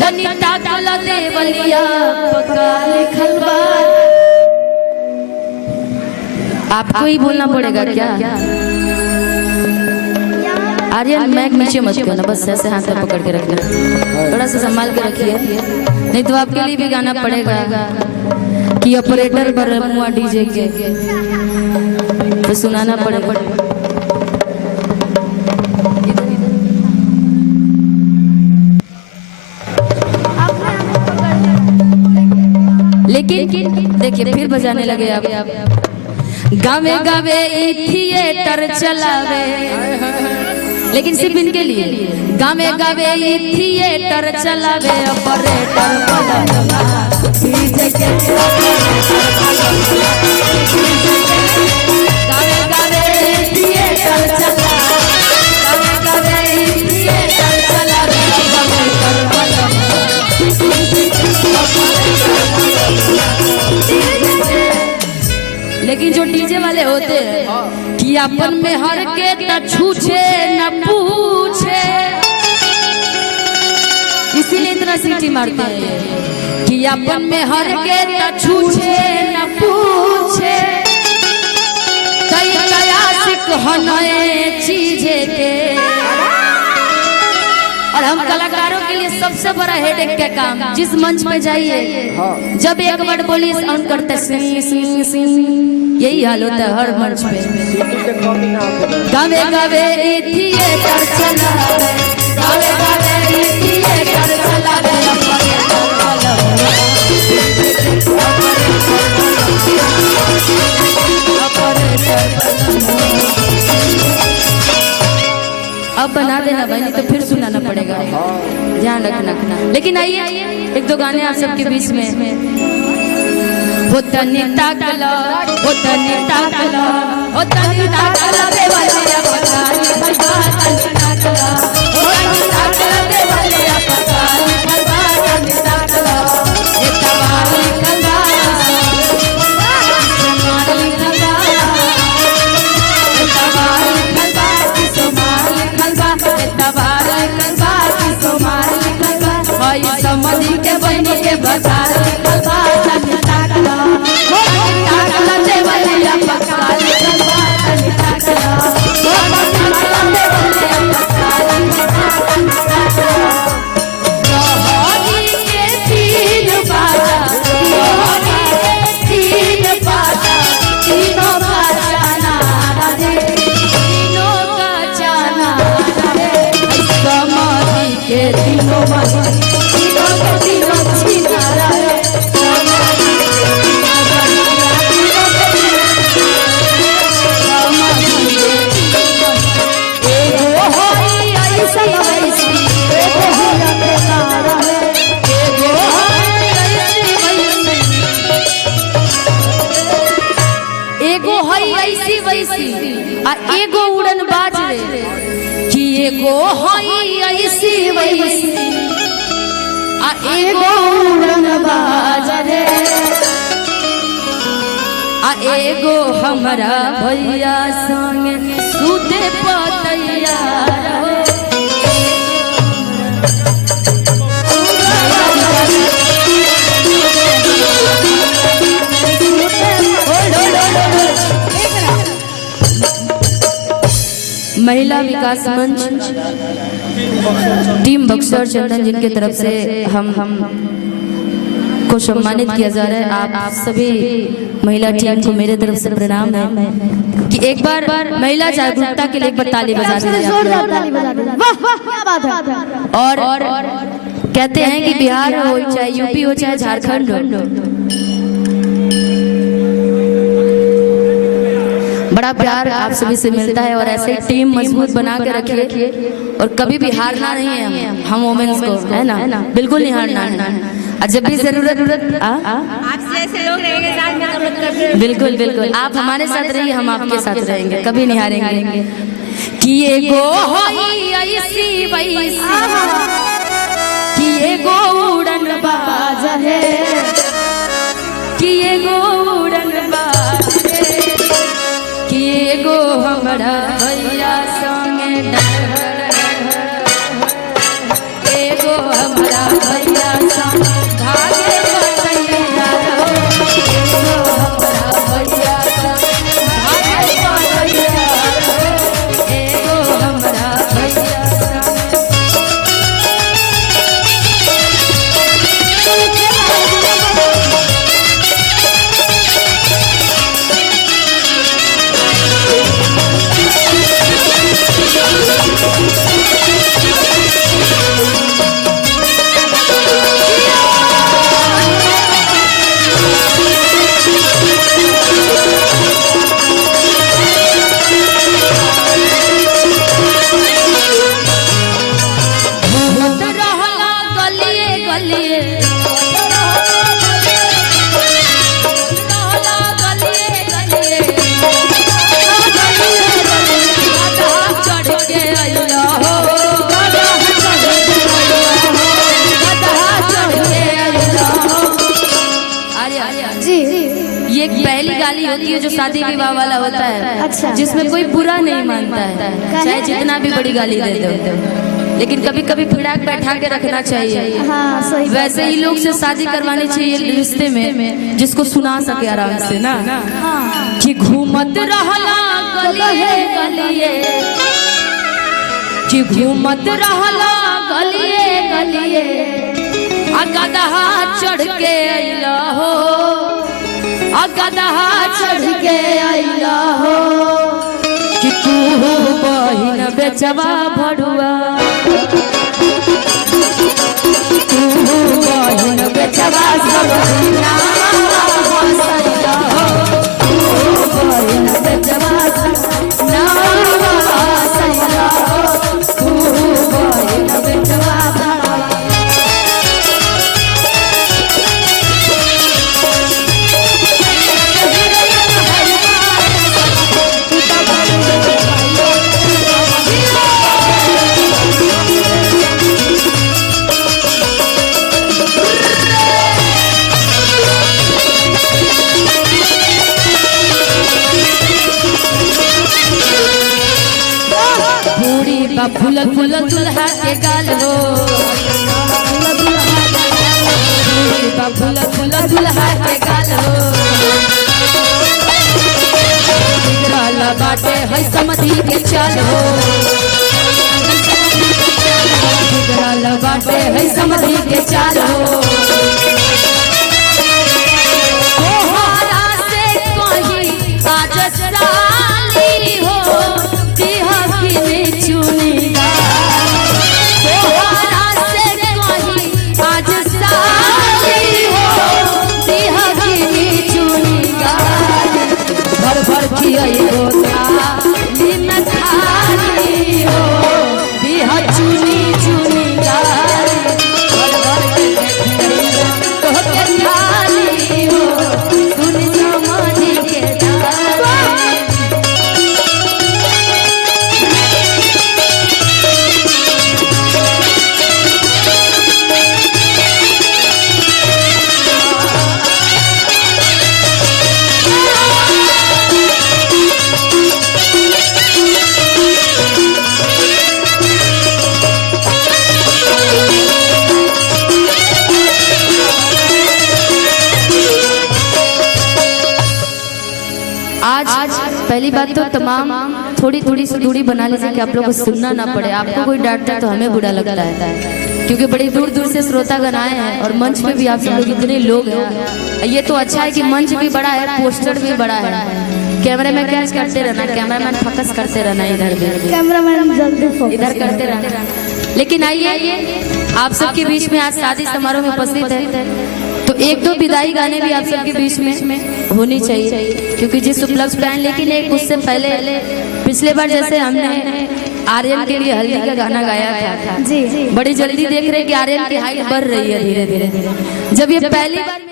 तनी ताकला देवलिया पका लिखल बा। आपको ही बोलना पड़ेगा क्या? आर्यन मैक नीचे मत करना, बस ऐसे हाथ में पकड़ के रखना, थोड़ा सा संभाल के रखिए, नहीं तो आपके लिए भी गाना पड़ेगा कि ऑपरेटर पर मुआ डीजे के तो सुनाना पड़ेगा। लेकिन देखिए फिर बजाने लगे आप। गावे गावे थिएटर चलावे, लेकिन सिर्फ इनके लिए। गावे गावे थिएटर चलावे ऑपरेटर पलंगा डीजे के। गावे गावे थिएटर चलावे, गावे गावे थिएटर चलावे ऑपरेटर पलंगा। लेकिन जो डीजे वाले होते हैं कि अपन में हर के न छूछे न पूछे, इसीलिए इतना सीटी मारते हैं कि अपन में हर के न छूछे न पूछे। कई कयासिक हनए चीजे के। और हम कलाकारों के लिए सबसे बड़ा हेडेक का काम, जिस मंच पे जाइए जब एक वर्ड बोलिए साउंड करते सिंग सिंग सिंग, यही हाल होता है हर मंच पे। गावे गावे थिएटर चलावे, गावे गावे थिएटर चलावे अब बना देना भाई, नहीं तो फिर सुनाना पड़ेगा, ध्यान रखना। लेकिन आइए एक दो गाने आप सबके बीच में। होता नेता कला, होता नेता कला, होता नेता कला देवलिया पका लिखल बा। नेता कला, होता नेता कला देवलिया पका लिखल बा। नेता कला, नेता वाली कला, सोमार लिखल बा। नेता वाली कला, सोमार लिखल बा। नेता वाली कला, सोमार लिखल बा। भाई समझी के बहनी के बाजार लिखल बा। नेता कला, नेता कला देवलिया पका लिखल बा। नेता कला, नेता कला देवलिया पका लिखल बा। रोहनी के तीन बाजा, रोहनी के तीन बाजा, तीनों का जाना रे, तीनों का जाना रे। समाधि के तीनों बाजा, तीनों के तीनों छीना रे। समाधि एगो होई ऐसी वैसी, एगो होई बेकार है, एगो होई ऐसी वैसी, एगो होई ऐसी वैसी आ एगो उड़न बाज रे। कि एगो होई ऐसी वैसी आ एगो उड़न बाज रे। आ एगो हमरा भैया संग सूते पतैया रहो। महिला विकास मंच टीम बक्सर चंदन जिनके तरफ से हम को सम्मानित किया जा रहा है। आप सभी महिला टीम को मेरे तरफ से प्रणाम है कि एक बार महिला जागरूकता के लिए एक बार ताली बजा दीजिए। और कहते हैं कि बिहार हो चाहे यूपी हो चाहे झारखंड हो, बड़ा प्यार आप सभी से मिलता है। और ऐसे टीम मजबूत बना के रखिए और कभी भी हारना नहीं है हम वोमेन्स को, है ना? बिल्कुल नहीं हारना है। जब भी जरूरत आपसे ऐसे लोग रहेंगे साथ में तो मतलब बिल्कुल बिल्कुल आप हमारे साथ रहिए, हम आपके साथ रहेंगे, कभी नहीं हारेंगे। कि एगो होई ऐसी वैसी, कि एगो उड़न बाज है, कि एगो उड़न बाज है, कि एगो हमरा भैया संगे एगो हमरा भैया ताली होती है जो शादी विवाह वाला होता है, अच्छा। जिसमें कोई बुरा नहीं मानता है, चाहे जितना भी बड़ी गाली दे दो, लेकिन कभी कभी फिड़ाक बैठा के रखना चाहिए। हाँ सही। वैसे ही लोग से शादी करवानी चाहिए रिश्ते में जिसको सुना सके आराम से ना, कि घूमत रहला गलिए गलिए, कि घूमत रहला गलिए गलिए, गदहा चढ़ के अइला हो, गदहा चढ़ के अइला हो, कि तू बहिन बेचवा भड़ुआ, तू बहिन बेचवा सब नावा हंसैला हो, तू बहिन बेचवा सब नावा हंसैला हो, तू बहिन बेचवा भड़ुआ। फूलल फूलल दुल्हा के गाल हो, फूलल फूलल दुल्हा के गाल हो, बिगड़ल बाटे है समधी के चाल हो, बिगड़ल बाटे है समधी के चाल हो, तोहरा से कहीं आज साली हो, दिहा की चुनिया, तोहरा से कहीं आज साली हो, दिहा की चुनिया, भर भर खियाइबो थाली में थाली हो, दिहा चुनी चुनी गाली, भर भर के खियाइबो तोहके थाली हो, सुन समझी के डाली। आज पहली बात तो तमाम थोड़ी थोड़ी सी दूरी बना लीजिए कि आप लोगों को सुनना ना पड़े। आपको कोई डांटता तो हमें बुरा लगता है, क्योंकि बड़ी दूर दूर से श्रोतागण आए हैं और मंच पे भी आप सब लोग इतने लोग हैं। ये तो अच्छा है कि मंच भी बड़ा है, पोस्टर भी बड़ा है, कैमरे में कैच करते रहना, कैमरामैन फोकस करते रहना, इधर भी कैमरामैन जल्दी फोकस इधर करते रहना। लेकिन आइए आप सबके बीच में आज शादी समारोह में उपस्थित है, तो एक दो विदाई गाने भी आप सबके बीच में होनी चाहिए, क्योंकि जिस उपलब्ध प्लान, लेकिन एक उससे पहले पिछले बार जैसे हमने आर्यन के लिए हल्दी का गाना गाया था, जी जी, बड़ी जल्दी देख रहे हैं कि आर्यन की हाइट बढ़ रही है धीरे धीरे। जब ये पहली बार